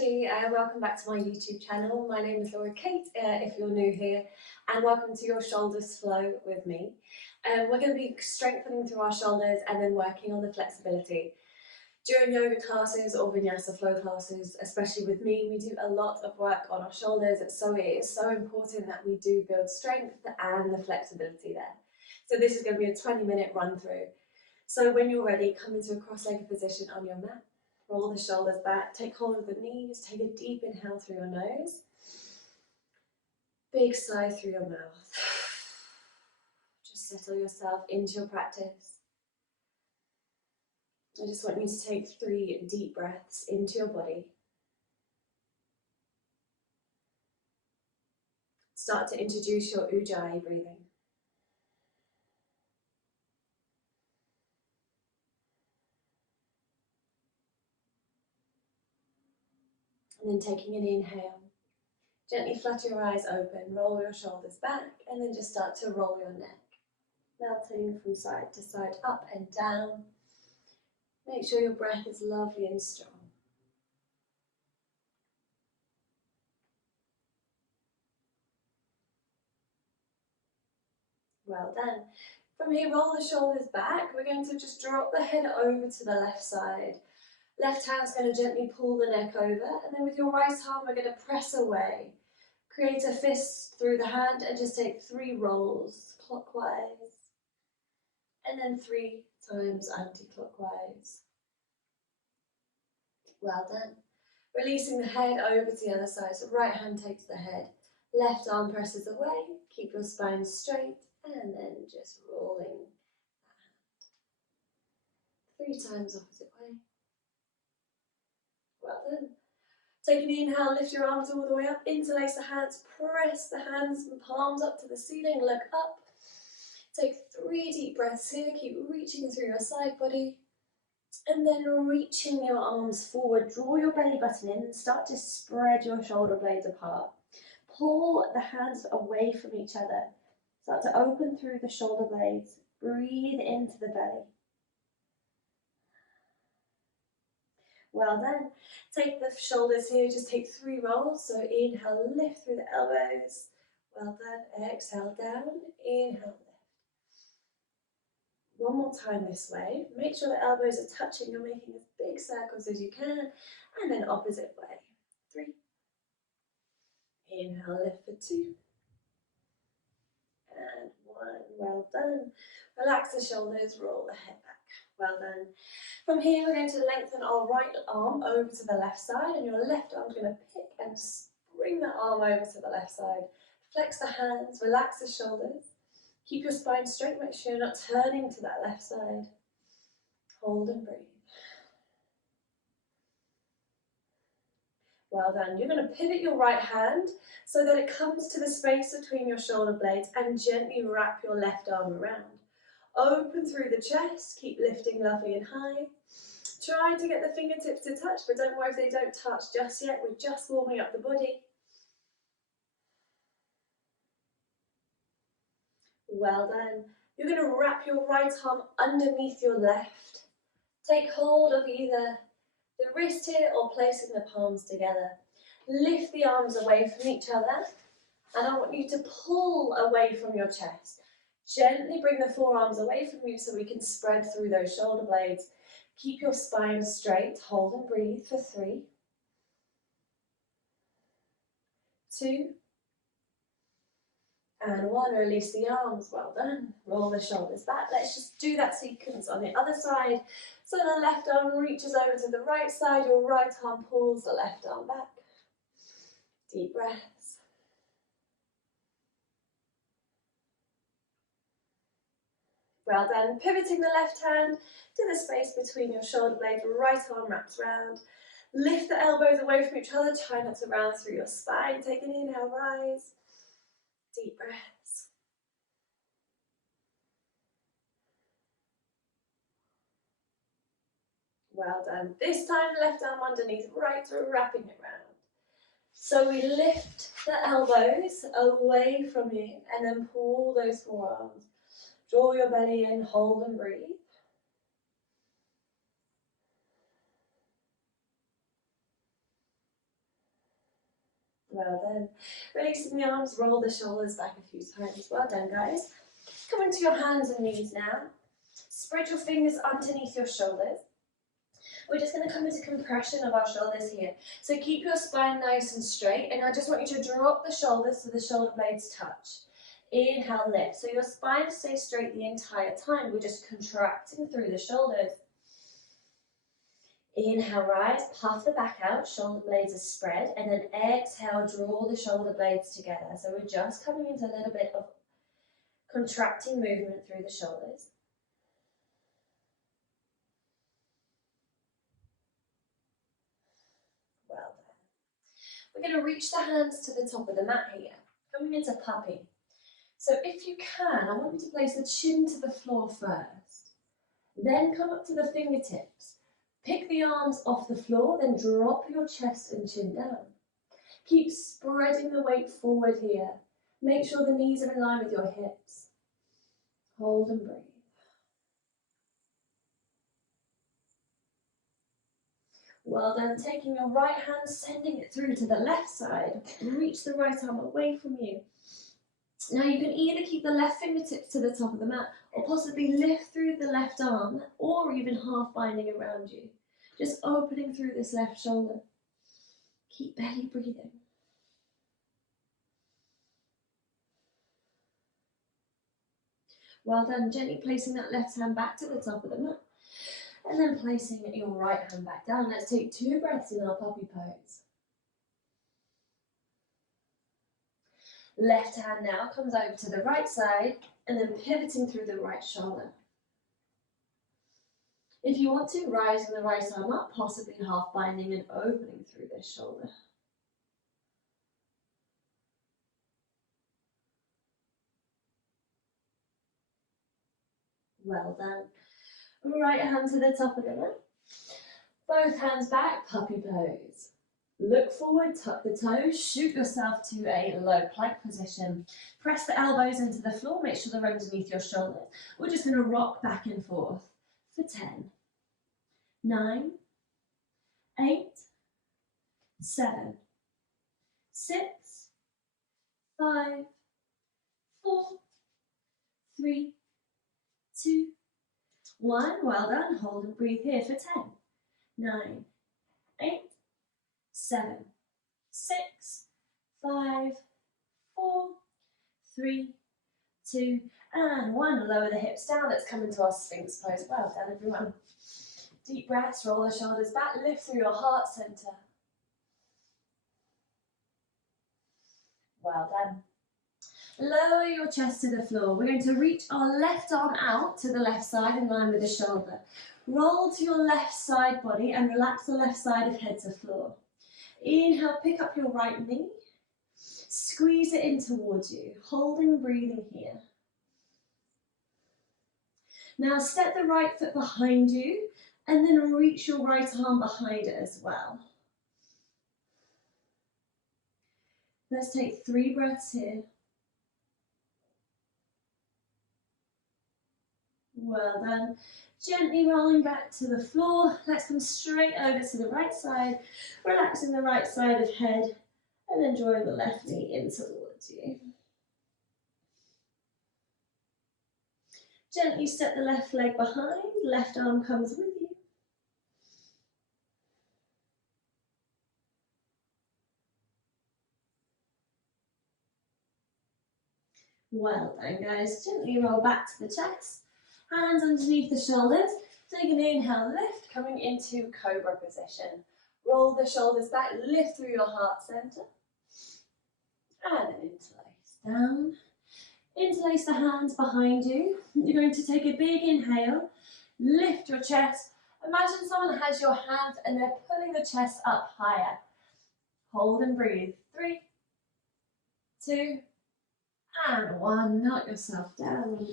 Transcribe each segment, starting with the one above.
everybody, welcome back to my YouTube channel. My name is Kate, if you're new here, and welcome to Your Shoulders Flow with me. We're going to be strengthening through our shoulders and then working on the flexibility. During yoga classes or vinyasa flow classes, especially with me, we do a lot of work on our shoulders, so it is so important that we do build strength and the flexibility there. So this is going to be a 20-minute run through. So when you're ready, come into a cross-legged position on your mat. Roll the shoulders back, take hold of the knees, take a deep inhale through your nose. Big sigh through your mouth. Just settle yourself into your practice. I just want you to take 3 deep breaths into your body. Start to introduce your Ujjayi breathing. And then taking an inhale, gently flutter your eyes open, roll your shoulders back, and then just start to roll your neck, melting from side to side, up and down. Make sure your breath is lovely and strong. Well done. From here, roll the shoulders back. We're going to just drop the head over to the left side. Left hand's going to gently pull the neck over, and then with your right arm, we're going to press away. Create a fist through the hand and just take 3 rolls clockwise, and then 3 times anti-clockwise. Well done. Releasing the head over to the other side, so right hand takes the head, left arm presses away, keep your spine straight, and then just rolling that hand. 3 times opposite way. Well done. Take an inhale, lift your arms all the way up, interlace the hands, press the hands and palms up to the ceiling, look up. Take 3 deep breaths here, keep reaching through your side body. And then reaching your arms forward, draw your belly button in and start to spread your shoulder blades apart. Pull the hands away from each other. Start to open through the shoulder blades. Breathe into the belly. Well done. Take the shoulders here, just take 3 rolls. So inhale, lift through the elbows. Well done. Exhale down, inhale, lift. One more time this way. Make sure the elbows are touching. You're making as big circles as you can. And then opposite way. 3. Inhale, lift for 2. And 1. Well done. Relax the shoulders, roll the head back. Well done. From here, we're going to lengthen our right arm over to the left side, and your left arm's going to pick and bring the arm over to the left side. Flex the hands, relax the shoulders. Keep your spine straight, make sure you're not turning to that left side. Hold and breathe. Well done. You're going to pivot your right hand so that it comes to the space between your shoulder blades and gently wrap your left arm around. Open through the chest, keep lifting lovely and high. Try to get the fingertips to touch, but don't worry if they don't touch just yet. We're just warming up the body. Well done. You're going to wrap your right arm underneath your left. Take hold of either the wrist here or placing the palms together. Lift the arms away from each other, and I want you to pull away from your chest. Gently bring the forearms away from you so we can spread through those shoulder blades. Keep your spine straight. Hold and breathe for 3, 2, and 1. Release the arms. Well done. Roll the shoulders back. Let's just do that sequence on the other side. So the left arm reaches over to the right side. Your right arm pulls the left arm back. Deep breaths. Well done. Pivoting the left hand to the space between your shoulder blades. Right arm wraps round. Lift the elbows away from each other. Try not to round through your spine. Take an inhale, rise. Deep breaths. Well done. This time, left arm underneath, right, wrapping it round. So we lift the elbows away from you and then pull those forearms. Draw your belly in, hold and breathe. Well done. Releasing the arms, roll the shoulders back a few times. Well done, guys. Come into your hands and knees now. Spread your fingers underneath your shoulders. We're just going to come into compression of our shoulders here. So keep your spine nice and straight, and I just want you to drop the shoulders so the shoulder blades touch. Inhale, lift. So your spine stays straight the entire time. We're just contracting through the shoulders. Inhale, rise, puff the back out, shoulder blades are spread, and then exhale, draw the shoulder blades together. So we're just coming into a little bit of contracting movement through the shoulders. Well done. We're going to reach the hands to the top of the mat here, coming into puppy. So if you can, I want you to place the chin to the floor first, then come up to the fingertips. Pick the arms off the floor, then drop your chest and chin down. Keep spreading the weight forward here. Make sure the knees are in line with your hips. Hold and breathe. Well done. Taking your right hand, sending it through to the left side. Reach the right arm away from you. Now you can either keep the left fingertips to the top of the mat or possibly lift through the left arm or even half binding around you. Just opening through this left shoulder. Keep belly breathing. Well done. Gently placing that left hand back to the top of the mat and then placing your right hand back down. Let's take 2 breaths in our puppy pose. Left hand now comes over to the right side and then pivoting through the right shoulder. If you want to, rising the right arm up, possibly half binding and opening through this shoulder. Well done. Right hand to the top of the mat. Both hands back, puppy pose. Look forward, tuck the toes, shoot yourself to a low plank position. Press the elbows into the floor, make sure they're underneath your shoulders. We're just going to rock back and forth for 10, 9, 8, 7, 6, 5, 4, 3, 2, 1. Well done. Hold and breathe here for 10, 9, 8, 7, 6, 5, 4, 3, 2, and 1. Lower the hips down. Let's come into our Sphinx pose. Well done, everyone. Deep breaths, roll the shoulders back, lift through your heart center. Well done. Lower your chest to the floor. We're going to reach our left arm out to the left side in line with the shoulder. Roll to your left side body and relax the left side of head to floor. Inhale, pick up your right knee. Squeeze it in towards you. Holding, breathing here. Now step the right foot behind you and then reach your right arm behind it as well. Let's take 3 breaths here. Well done. Gently rolling back to the floor. Let's come straight over to the right side, relaxing the right side of head, and then drawing the left knee in towards you. Gently step the left leg behind, left arm comes with you. Well done, guys. Gently roll back to the chest. Hands underneath the shoulders. Take an inhale, lift, coming into cobra position. Roll the shoulders back, lift through your heart center. And then interlace down. Interlace the hands behind you. You're going to take a big inhale, lift your chest. Imagine someone has your hands and they're pulling the chest up higher. Hold and breathe. 3, 2, and 1. Melt yourself down.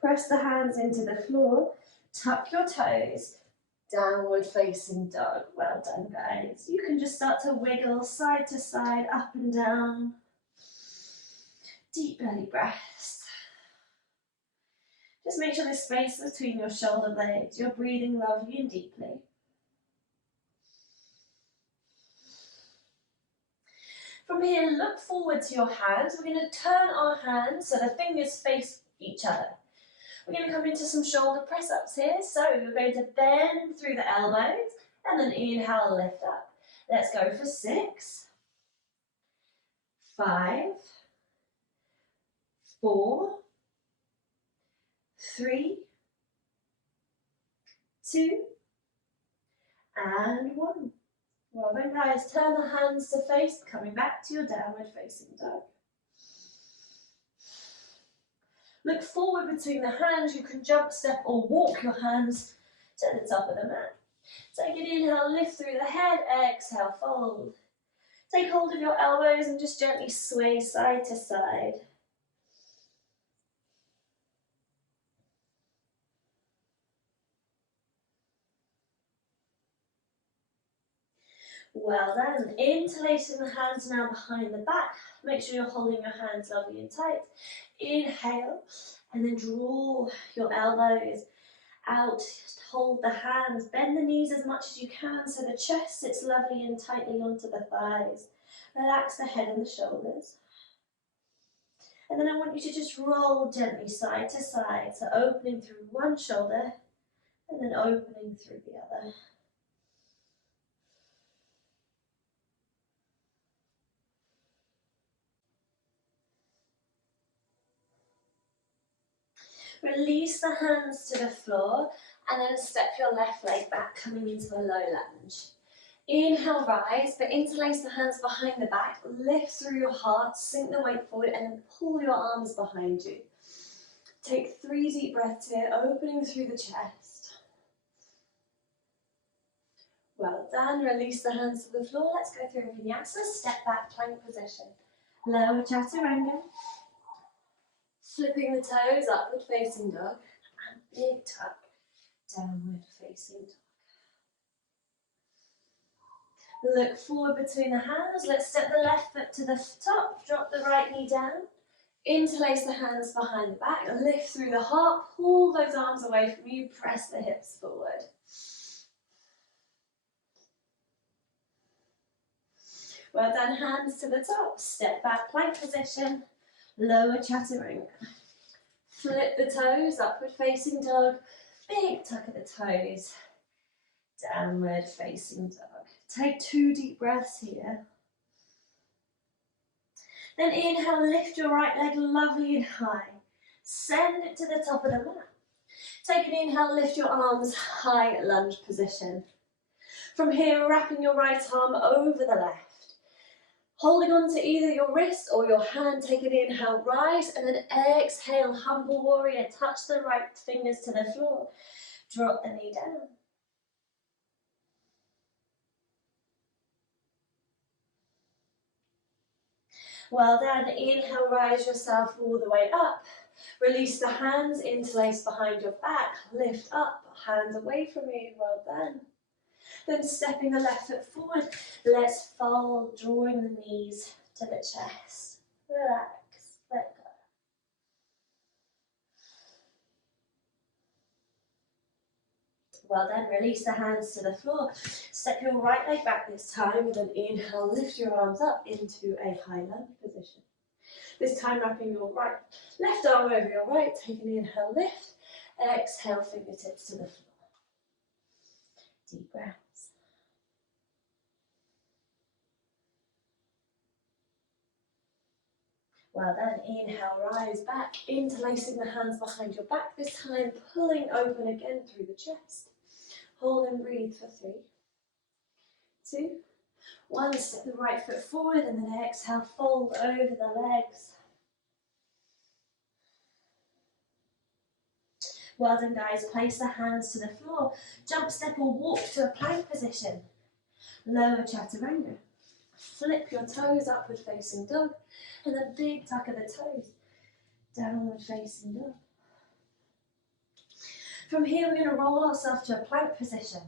Press the hands into the floor. Tuck your toes. Downward facing dog. Well done, guys. You can just start to wiggle side to side, up and down. Deep belly breaths. Just make sure there's space between your shoulder blades. You're breathing lovely and deeply. From here, look forward to your hands. We're going to turn our hands so the fingers face each other. We're going to come into some shoulder press-ups here. So you're going to bend through the elbows and then inhale, lift up. Let's go for 6, 5, 4, 3, 2, and 1. Well then guys, turn the hands to face, coming back to your downward facing dog. Look forward between the hands. You can jump, step or walk your hands to the top of the mat. Take an inhale, lift through the head, exhale, fold. Take hold of your elbows and just gently sway side to side. Well done. Interlacing the hands now behind the back. Make sure you're holding your hands lovely and tight. Inhale, and then draw your elbows out. Just hold the hands. Bend the knees as much as you can so the chest sits lovely and tightly onto the thighs. Relax the head and the shoulders. And then I want you to just roll gently side to side. So opening through one shoulder and then opening through the other. Release the hands to the floor and then step your left leg back, coming into a low lunge. Inhale, rise, but interlace the hands behind the back, lift through your heart, sink the weight forward and then pull your arms behind you. Take 3 deep breaths here, opening through the chest. Well done, release the hands to the floor. Let's go through vinyasa, step back, plank position. Lower chaturanga. Flipping the toes, upward facing dog, and big tuck, downward facing dog. Look forward between the hands. Let's step the left foot to the top, drop the right knee down, interlace the hands behind the back, lift through the heart, pull those arms away from you, press the hips forward. Well done, hands to the top, step back, plank position. Lower chaturanga. Flip the toes, upward facing dog. Big tuck of the toes. Downward facing dog. Take 2 deep breaths here. Then inhale, lift your right leg lovely and high. Send it to the top of the mat. Take an inhale, lift your arms high, lunge position. From here, wrapping your right arm over the left. Holding on to either your wrist or your hand, take an inhale, rise, and then exhale, humble warrior. Touch the right fingers to the floor. Drop the knee down. Well done. Inhale, rise yourself all the way up. Release the hands, interlace behind your back. Lift up, hands away from you. Well done. Then stepping the left foot forward, let's fold, drawing the knees to the chest. Relax, let go. Well done, release the hands to the floor. Step your right leg back this time with an inhale, lift your arms up into a high lunge position. This time wrapping your left arm over your right, take an inhale, lift, exhale, fingertips to the floor. Deep breath. Well done, inhale, rise back, interlacing the hands behind your back, this time pulling open again through the chest. Hold and breathe for 3, 2, 1. Step the right foot forward and then exhale, fold over the legs. Well done guys, place the hands to the floor. Jump, step or walk to a plank position. Lower chaturanga. Flip your toes, upward facing dog. And a big tuck of the toes, downward facing dog. From here, we're going to roll ourselves to a plank position.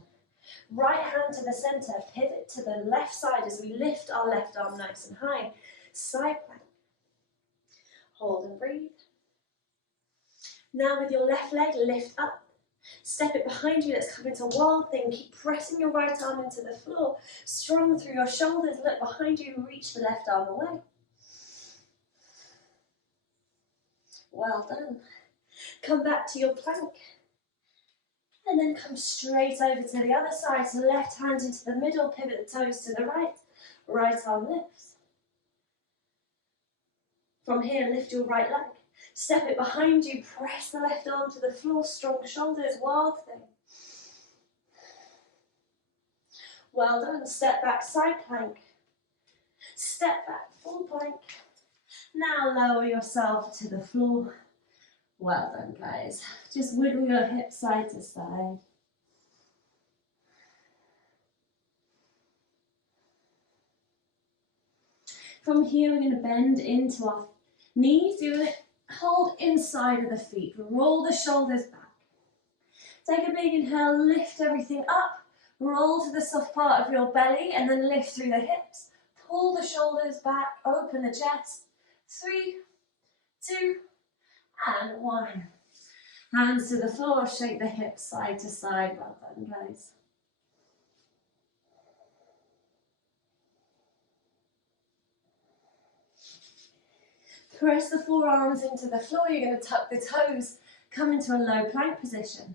Right hand to the center, pivot to the left side as we lift our left arm nice and high. Side plank. Hold and breathe. Now with your left leg, lift up. Step it behind you, let's come into wild thing. Keep pressing your right arm into the floor, strong through your shoulders. Look behind you, reach the left arm away. Well done. Come back to your plank. And then come straight over to the other side. So left hand into the middle, pivot the toes to the right. Right arm lifts. From here, lift your right leg. Step it behind you, press the left arm to the floor, strong shoulders, wild thing. Well done. Step back, side plank. Step back, full plank. Now lower yourself to the floor. Well done, guys. Just wiggle your hips side to side. From here, we're going to bend into our knees. You're going to hold inside of the feet. Roll the shoulders back. Take a big inhale, lift everything up. Roll to the soft part of your belly and then lift through the hips. Pull the shoulders back, open the chest. 3, 2, and 1. Hands to the floor, shake the hips side to side. Well done, guys. Press the forearms into the floor. You're going to tuck the toes. Come into a low plank position.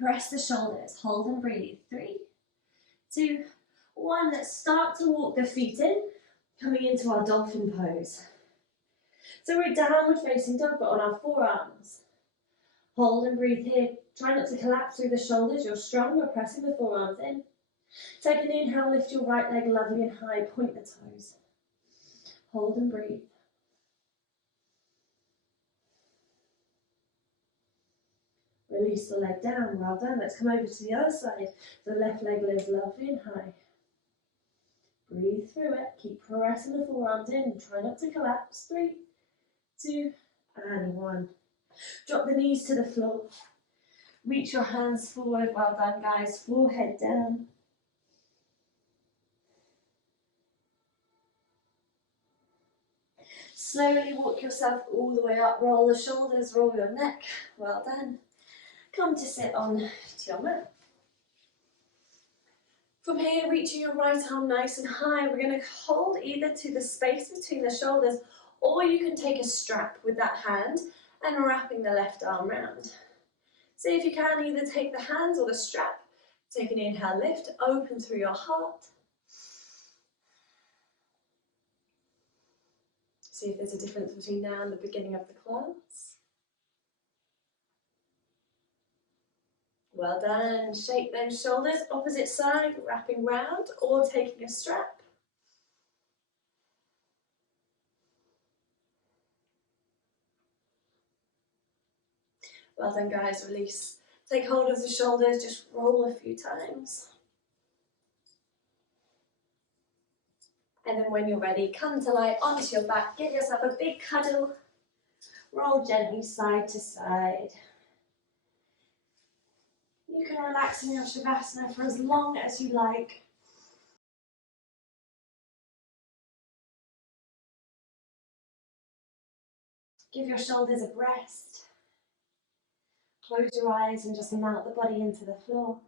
Press the shoulders. Hold and breathe. 3, 2, 1. Let's start to walk the feet in. Coming into our dolphin pose. So we're downward facing dog, but on our forearms. Hold and breathe here. Try not to collapse through the shoulders. You're strong. You're pressing the forearms in. Take an inhale. Lift your right leg lovely and high. Point the toes. Hold and breathe. Release the leg down. Well done. Let's come over to the other side. The left leg lives lovely and high. Breathe through it. Keep pressing the forearms in. Try not to collapse. 3, 2, and 1. Drop the knees to the floor. Reach your hands forward. Well done, guys. Forehead down. Slowly walk yourself all the way up. Roll the shoulders, roll your neck. Well done. Come to sit on to your mat. From here, reaching your right arm nice and high, we're going to hold either to the space between the shoulders, or you can take a strap with that hand and wrapping the left arm round. See if you can either take the hands or the strap. Take an inhale, lift, open through your heart. See if there's a difference between now and the beginning of the class. Well done. Shake those shoulders, opposite side, wrapping round or taking a strap. Well done, guys. Release. Take hold of the shoulders, just roll a few times. And then when you're ready, come to lie onto your back, give yourself a big cuddle, roll gently side to side. You can relax in your Shavasana for as long as you like. Give your shoulders a rest. Close your eyes and just melt the body into the floor.